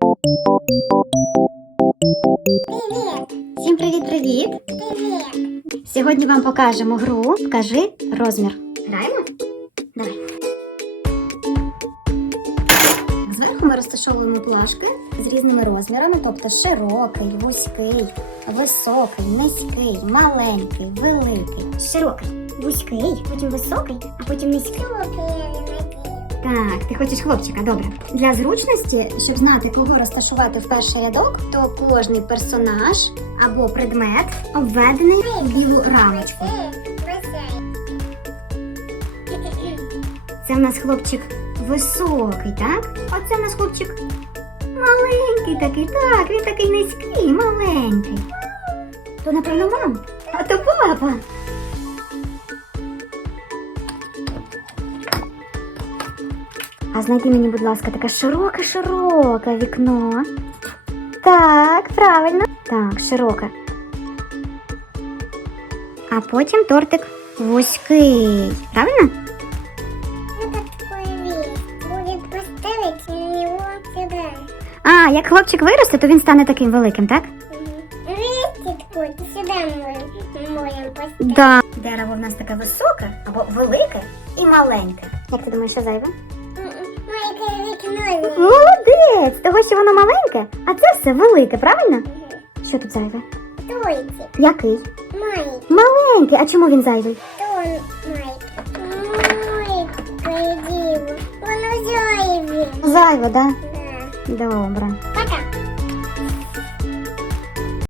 Привет. Всім привіт-привіт! Привет. Сьогодні вам покажемо гру Вкажи розмір. Граємо? Давай. Зверху ми розташовуємо плашки з різними розмірами, тобто широкий, вузький, високий, низький, маленький, великий. Широкий, вузький, потім високий, а потім низький. Так, ти хочеш хлопчика, добре. Для зручності, щоб знати, кого розташувати в перший рядок, то кожний персонаж або предмет обведений в білу рамочку. Це в нас хлопчик високий, так? А це в нас хлопчик маленький такий, так, він такий низький, маленький. То, напевно, мам, а то папа. А знайди мені, будь ласка, таке широке-широке вікно. Так, правильно. Так, широке. А потім тортик вузький. Правильно? А, як хлопчик виросте, то він стане таким великим, так? Весь такой, сюда можем, можем. Да. Дерево в нас таке високе або велике і маленьке. Як ти думаєш, що зайве? Молодець! Того, що воно маленьке, а це все велике, правильно? Що тут зайве? Тойці. Який? Маленький. Маленький. А чому він зайвий? Кто майк. маленький? Воно зайве. Зайве, так? Да? Так. Да. Добре.